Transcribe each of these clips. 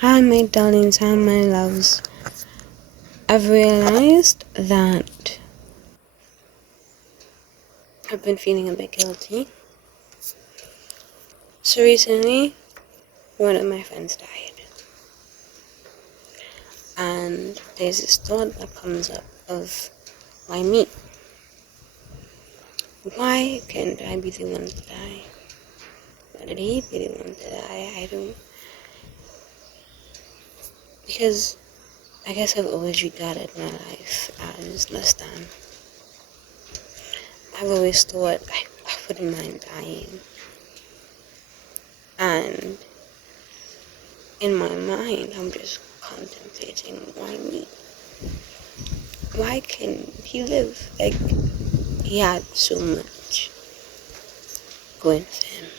Hi, my darlings, hi, my loves. I've realized that I've been feeling a bit guilty. So recently, one of my friends died. And there's this thought that comes up of, why me? Why can't I be the one to die? Why did he be the one to die? I don't. Because I guess I've always regarded my life as less than. I've always thought I wouldn't mind dying. And in my mind, I'm just contemplating, why me? Why can he live? Like, he had so much going for him.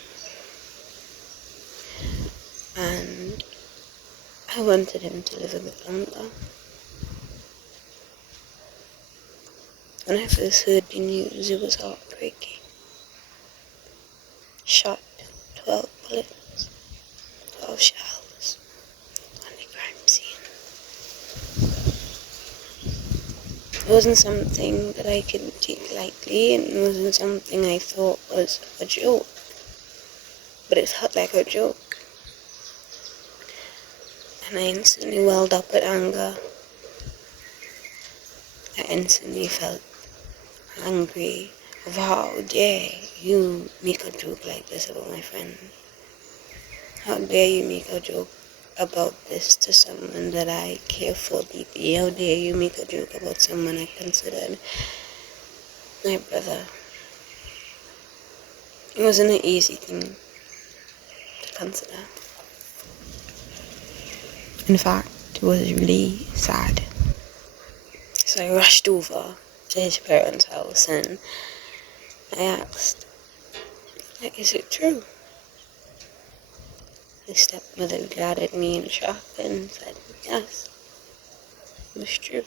And I wanted him to live a bit longer. When I first heard the news, it was heartbreaking. Shot 12 bullets, 12 shells on the crime scene. It wasn't something that I could take lightly, and it wasn't something I thought was a joke. But it felt like a joke. And I instantly welled up with anger. I instantly felt angry of how dare you make a joke like this about my friend. How dare you make a joke about this to someone that I care for deeply. How dare you make a joke about someone I considered my brother. It wasn't an easy thing to consider. In fact, it was really sad. So I rushed over to his parents' house and I asked, is it true? His stepmother glared at me in shock and said, yes, it was true.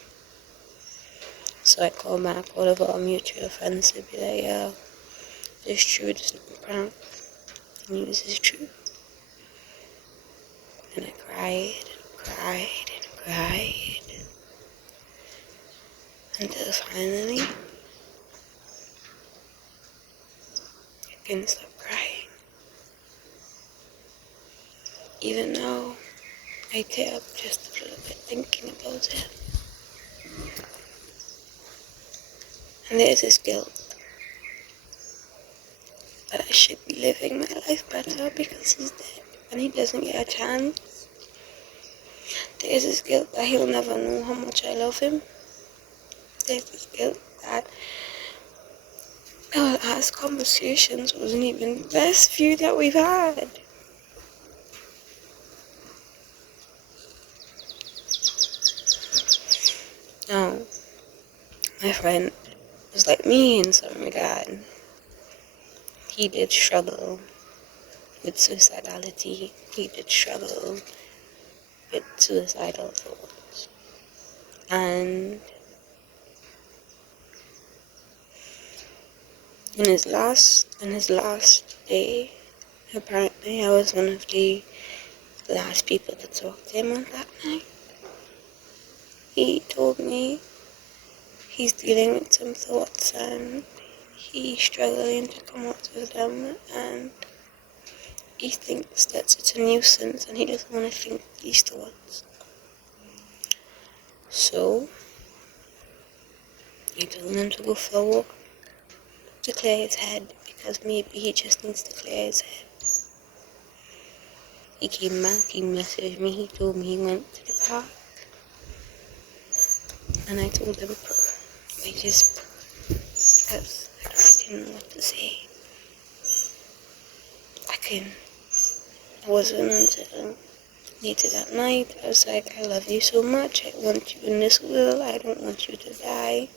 So I called back all of our mutual friends to be like, yeah, it's true, it's not a prank. The news is true. And I cried and cried and cried until finally I couldn't stop crying. Even though I tear up just a little bit thinking about it. And there's this guilt that I should be living my life better because he's dead and he doesn't get a chance. There's this guilt that he'll never know how much I love him. There's this guilt that our last conversations wasn't even the best few that we've had. Now, my friend was like me in some regard. He did struggle with suicidality. He did struggle with suicidal thoughts. And in his last day, apparently I was one of the last people to talk to him on that night. He told me he's dealing with some thoughts and he's struggling to come out with them, and he thinks that it's a nuisance and he doesn't want to think these thoughts. So I told him to go for a walk to clear his head, because maybe he just needs to clear his head. He came back, he messaged me, he told me he went to the park. And I told him, I just, because I didn't know what to say. It wasn't until later that night, I was like, I love you so much, I want you in this world, I don't want you to die.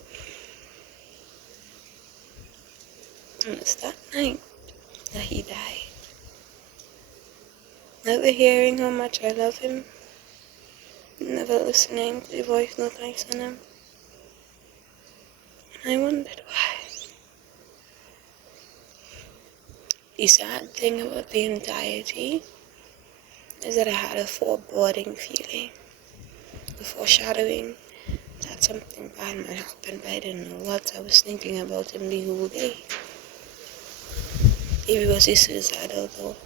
And it's that night that he died. Never hearing how much I love him, never listening to the voice note I sent him. And I wondered why. The sad thing about the entirety is that I had a foreboding feeling, a foreshadowing that something bad might happen, but I didn't know what. I was thinking about him the whole day. Maybe was he suicidal though?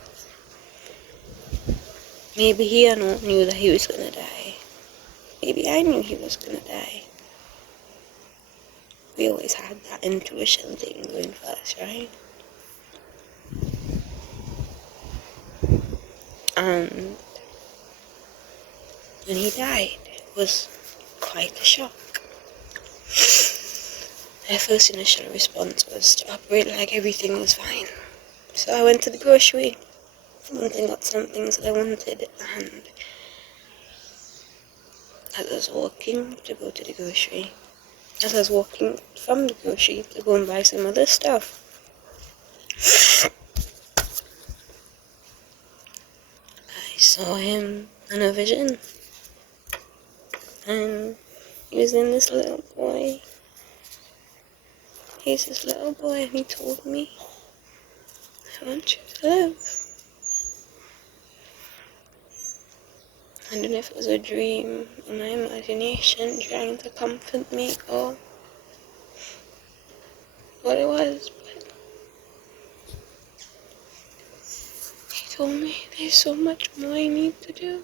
Maybe he knew that he was gonna die. Maybe I knew he was gonna die. We always had that intuition thing going for us, right? And when he died, it was quite a shock. My first initial response was to operate like everything was fine. So I went to the grocery, went and got some things that I wanted, and as I was walking to go to the grocery, as I was walking from the grocery to go and buy some other stuff, I saw him in a vision, and he was in this little boy. He's this little boy, and he told me, I want you to live. I don't know if it was a dream in my imagination trying to comfort me or what it was, but he told me there's so much more I need to do.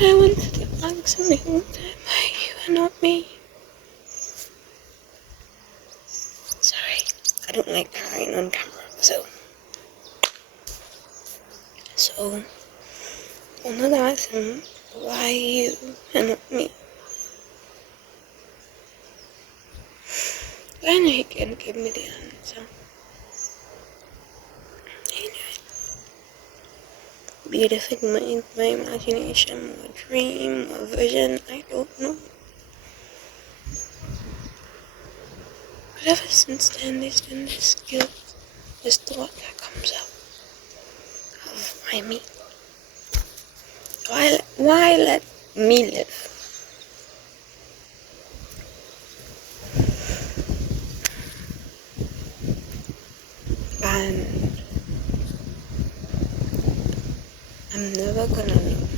And I wanted to ask him the whole time why you and not me. Sorry, I don't like crying on camera, so I wanted to ask him why you and not me. But I know he can't give me the answer. I know it. Be it a figment in my imagination, or dream, or vision, I don't know. But ever since then, there's been this guilt, this thought that comes up of why me? Why let me live? And I'm never gonna know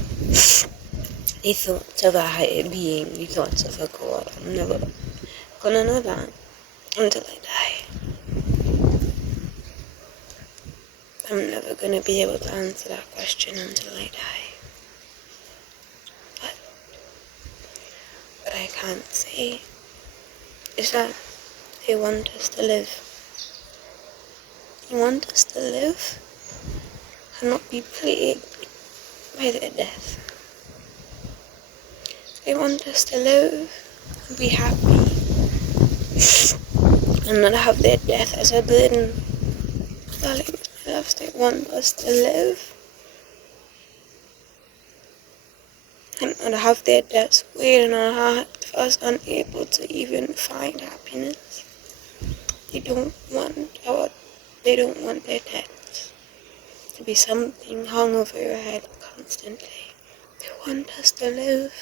the thoughts of a higher being, the thoughts of a God. I'm never gonna know that until I die. I'm never gonna be able to answer that question until I die. But what I can't say is that they want us to live. They want us to live and not be plagued by their death. They want us to live and be happy and not have their death as a burden. Darling, my loves, they want us to live and not have their deaths weigh in our heart for us unable to even find happiness. They don't want their deaths to be something hung over your head constantly. They want us to live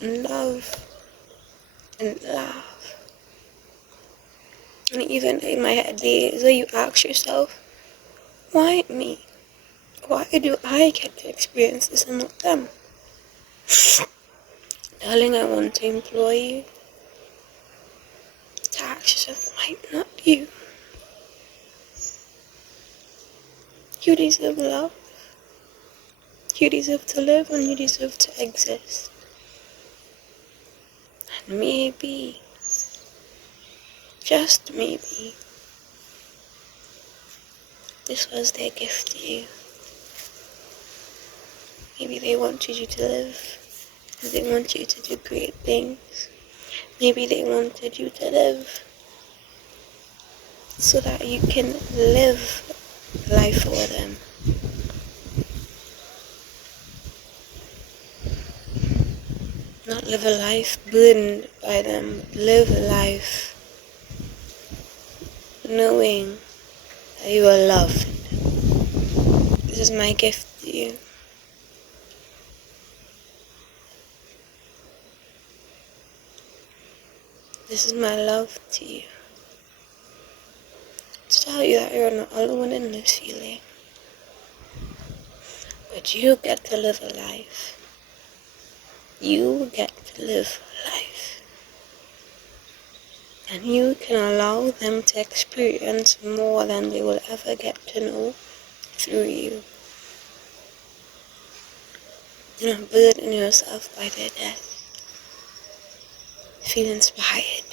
and love and laugh. And even in my head days where you ask yourself, why me? Why do I get to experience this and not them? Darling, I want to implore you to ask yourself, why not you? You deserve love. You deserve to live and you deserve to exist. And maybe, just maybe, this was their gift to you. Maybe they wanted you to live. Maybe they want you to do great things. Maybe they wanted you to live so that you can live life for them. Not live a life burdened by them. Live a life knowing that you are loved. This is my gift to you. This is my love to you. to tell you that you're not alone in this feeling. But you get to live a life. You get to live life. And you can allow them to experience more than they will ever get to know through you. Do not burden yourself by their death. Feel inspired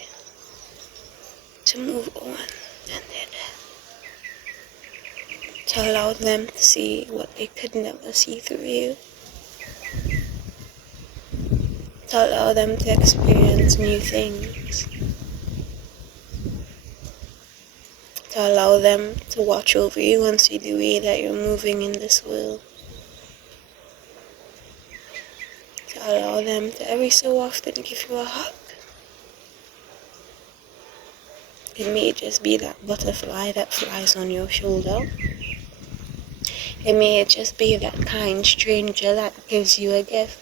to move on than their death. To allow them to see what they could never see through you. To allow them to experience new things. To allow them to watch over you and see the way that you're moving in this world. To allow them to every so often give you a hug. It may just be that butterfly that flies on your shoulder. It may just be that kind stranger that gives you a gift.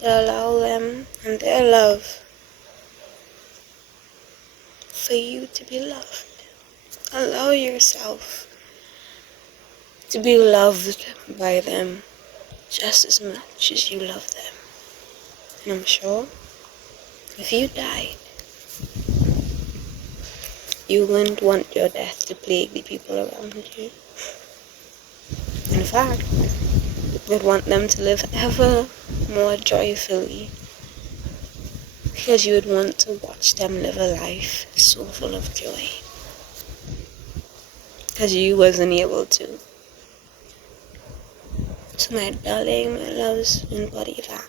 To allow them and their love for you to be loved. Allow yourself to be loved by them just as much as you love them. And I'm sure if you died, you wouldn't want your death to plague the people around you. In fact, you'd want them to live ever more joyfully, because you would want to watch them live a life so full of joy, because you wasn't able to. So my darling, my loves, embody that.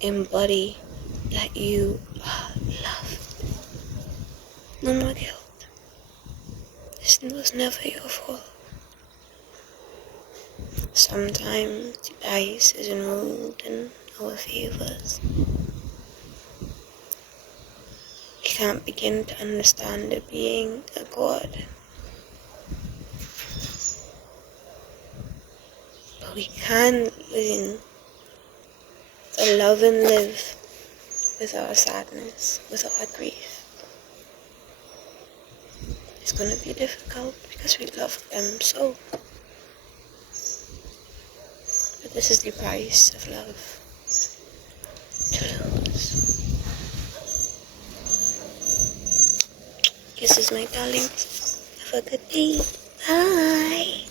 Embody that you are loved. No more guilt. This was never your fault. Sometimes the dice isn't rolled in our favors. We can't begin to understand the being a God. But we can learn to love and live with our sadness, with our grief. It's going to be difficult because we love them so. But this is the price of love. To lose. Kisses, my darlings. Have a good day. Bye.